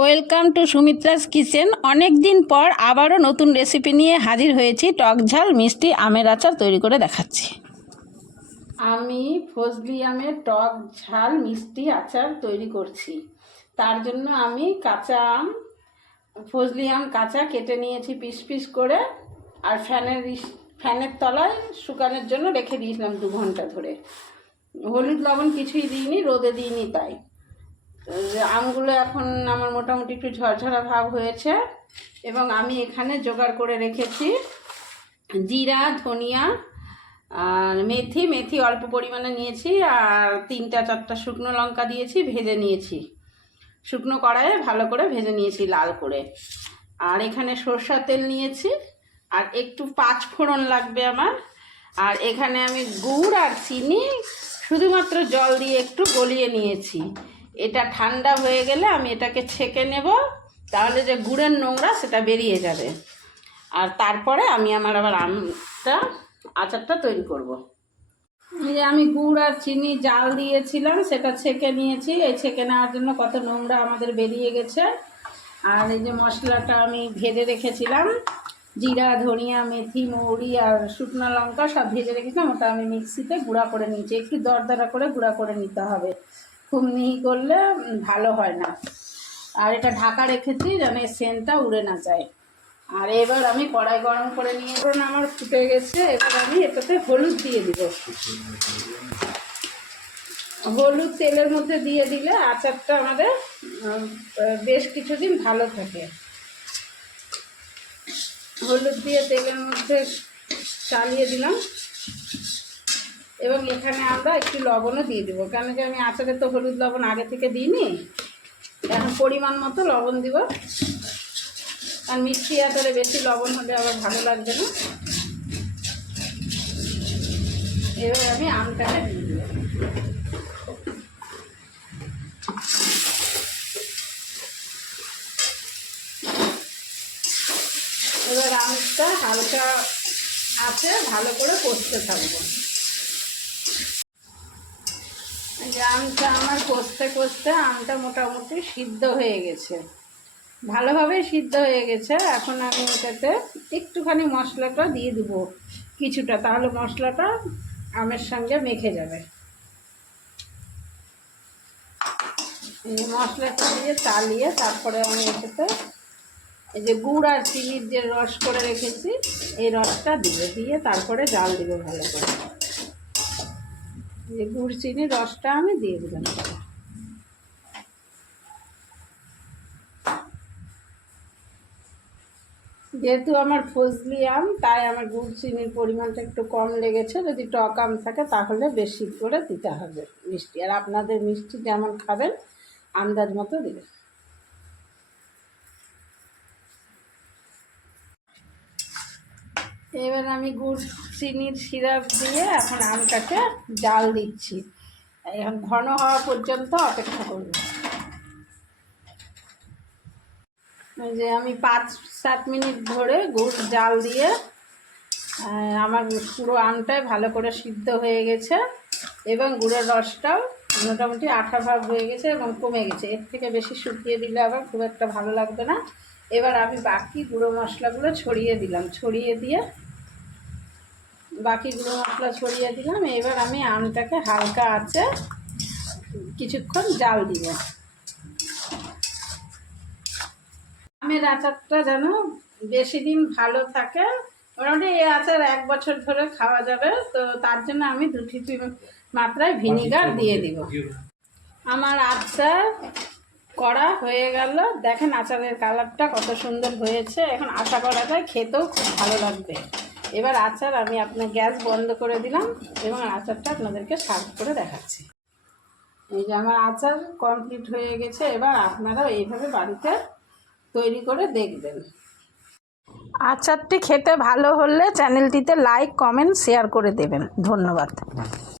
Welcome to সুমিত্রাস kitchen. অনেক দিন পর আবারও নতুন রেসিপি নিয়ে হাজির হয়েছি। টক ঝাল মিষ্টি আমের আচার তৈরি করে দেখাচ্ছি। আমি ফজলি আমের টক ঝাল মিষ্টি আচার তৈরি করছি। তার জন্য আমি কাঁচা আম, ফজলি আম কাঁচা কেটে নিয়েছি পিস পিস করে, আর ফ্যানের তলায় শুকানোর জন্য রেখে দিয়েছিলাম 2 ঘন্টা ধরে। হলুদ লবণ কিছুই দিইনি, রোদে দিইনি তাই। আমগুলো এখন আমার মোটামুটি একটু ঝরঝরা ভাব হয়েছে, এবং আমি এখানে জোগাড় করে রেখেছি জিরা, ধনিয়া আর মেথি অল্প পরিমাণে নিয়েছি, আর 3-4টা শুকনো লঙ্কা দিয়েছি, ভেজে নিয়েছি শুকনো কড়াইয়ে, ভালো করে ভেজে নিয়েছি লাল করে। আর এখানে সরষের তেল নিয়েছি, আর একটু 5 ফোড়ন লাগবে আমার। আর এখানে আমি গুড় আর চিনি শুধুমাত্র জল দিয়ে একটু গলিয়ে নিয়েছি। এটা ঠান্ডা হয়ে গেলে আমি এটাকে ছেঁকে নেব, তাহলে যে গুড়ের নোংরা সেটা বেরিয়ে যাবে। আর তারপরে আমি আবার আচারটা তৈরি করব। এই যে আমি গুড় আর চিনি জাল দিয়েছিলাম, সেটা ছেঁকে নিয়েছি। এই ছেঁকে নেওয়ার জন্য কত নোংরা আমাদের বেরিয়ে গেছে। আর এই যে মশলাটা আমি ভেজে রেখেছিলাম, জিরা, ধনিয়া, মেথি, মৌরি আর শুকনো লঙ্কা সব ভেজে রেখেছিলাম, ওটা আমি মিক্সিতে গুঁড়া করে নিয়েছি। একটু দরদরা করে গুঁড়া করে নিতে হবে, খুব মিহি করলে ভালো হয় না। আর এটা ঢাকা রেখেছি যেন সেন্টটা উড়ে না যায়। আর এবার আমি কড়াই গরম করে নিয়ে আমার ফুটে গেছে। এবার আমি এটাতে হলুদ দিয়ে দিব। হলুদ তেলের মধ্যে দিয়ে দিলে আচারটা আমাদের বেশ কিছুদিন ভালো থাকে। হলুদ দিয়ে তেলের মধ্যে চালিয়ে দিলাম, এবং এখানে আমরা একটু লবণও দিয়ে দেবো, কেন কি আমি আচারে তো হলুদ লবণ আগে থেকে দিইনি। এখন পরিমাণ মতো লবণ দিব, আর মিষ্টি আচারে বেশি লবণ হলে আবার ভালো লাগবে না। এবার আমি আমটাকে দিয়ে দেব। এবার আমটা হালকা আছে ভালো করে কষতে থাকবো। আমটা আমার কষতে কষতে আমটা মোটামুটি সিদ্ধ হয়ে গেছে, ভালোভাবে সিদ্ধ হয়ে গেছে। এখন আমি এটাতে একটুখানি মশলাটা দিয়ে দিব কিছুটা, তাহলে মশলাটা আমের সঙ্গে মেখে যাবে। এই মশলাটা দিয়ে চালিয়ে তারপরে আমি এটাতে এই যে গুড় আর চিনির যে রস করে রেখেছি, এই রসটা দিয়ে তারপরে জাল দিব ভালো করে। এই গুড় চিনির রসটা আমি দিয়ে দিলাম। যেহেতু আমার ফজলি আম, তাই আমার গুড় চিনির পরিমাণটা একটু কম লেগেছে। যদি টক আম থাকে তাহলে বেশি করে দিতে হবে মিষ্টি, আর আপনাদের মিষ্টি যেমন খাবেন আন্দাজ মতো দেবেন। এবার আমি গুড় চিনির সিরাপ দিয়ে এখন আমটাকে জাল দিচ্ছি। এখন ঘন হওয়া পর্যন্ত অপেক্ষা করব। যে আমি 5-7 মিনিট ধরে গুড় জাল দিয়ে আমার পুরো আমটাই ভালো করে সিদ্ধ হয়ে গেছে, এবং গুড়ের রসটাও মোটামুটি আঠা ভাব হয়ে গেছে এবং কমে গেছে। এর থেকে বেশি শুকিয়ে দিলে আবার খুব একটা ভালো লাগবে না। এবার আমি বাকি গুঁড়ো মশলাগুলো ছড়িয়ে দিলাম, বাকি গুঁড়ো মশলা ছড়িয়ে দিলাম। এবার আমি আমটাকে হালকা আঁচে কিছুক্ষণ জাল দিব। আমের আচারটা যেন বেশি দিন ভালো থাকে, মোটামুটি এই আচার 1 বছর ধরে খাওয়া যাবে, তো তার জন্য আমি 2 টিস্পুন মাত্রায় ভিনিগার দিয়ে দিব। আমার আচার করা হয়ে গেল, দেখেন আচারের কালারটা কত সুন্দর হয়েছে। এখন আশা করা যায় খেতেও খুব ভালো লাগবে। এবার আচার আমি আপনার গ্যাস বন্ধ করে দিলাম, এবং আচারটা আপনাদেরকে সার্ভ করে দেখাচ্ছি। এই যে আমার আচার কমপ্লিট হয়ে গেছে। এবার আপনারা এইভাবে বাড়িতে তৈরি করে দেখবেন। আচারটি খেতে ভালো হলে চ্যানেলটিতে লাইক, কমেন্ট, শেয়ার করে দেবেন। ধন্যবাদ।